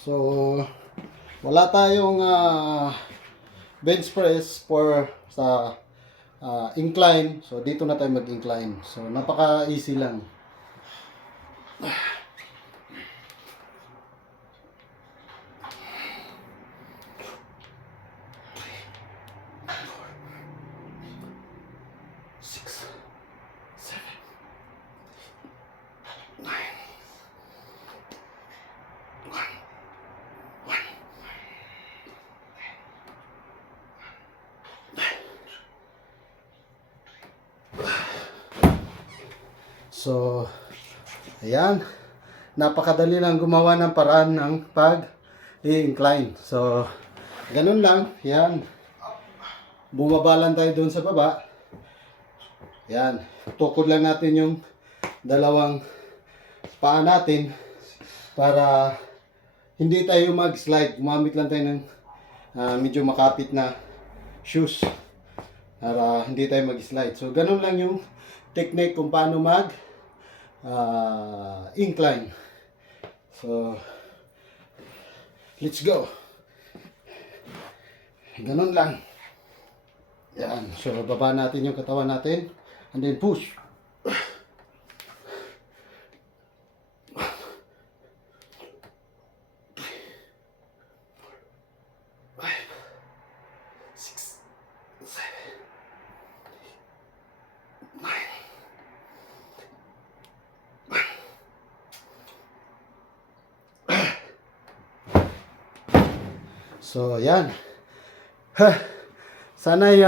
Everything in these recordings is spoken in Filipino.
So, wala tayong bench press for sa incline. So, dito na tayo mag-incline. So, napaka-easy lang. So, ayan. Napakadali lang gumawa ng paraan ng pag-i-incline. So, ganun lang. Ayan. Bumaba lang tayo doon sa baba. Ayan. Tukod lang natin yung dalawang paa natin para hindi tayo mag-slide. Gumamit lang tayo ng medyo makapit na shoes para hindi tayo mag-slide. So, ganun lang yung technique kung paano incline. So, let's go. Ganun lang. Yan. So, baba natin yung katawan natin. And then push. So, yan. Sana'y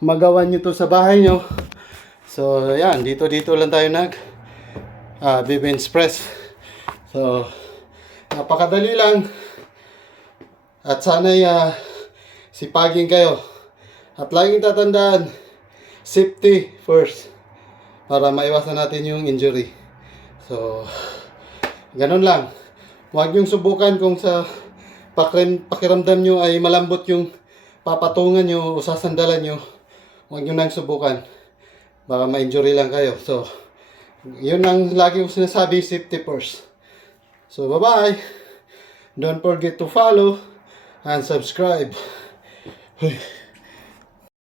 magawa nyo to sa bahay nyo. So, yan. Dito lang tayo bench press. So, napakadali lang. At sana'y sipagin kayo. At laging tatandaan, safety first. Para maiwasan natin yung injury. So, ganun lang. Huwag niyong subukan kung sa pakiramdam nyo ay malambot yung papatungan nyo o sasandalan nyo. Huwag nyo nang subukan. Baka ma-injury lang kayo. So, yun ang lagi kong sinasabi, safety first. So, bye-bye. Don't forget to follow and subscribe.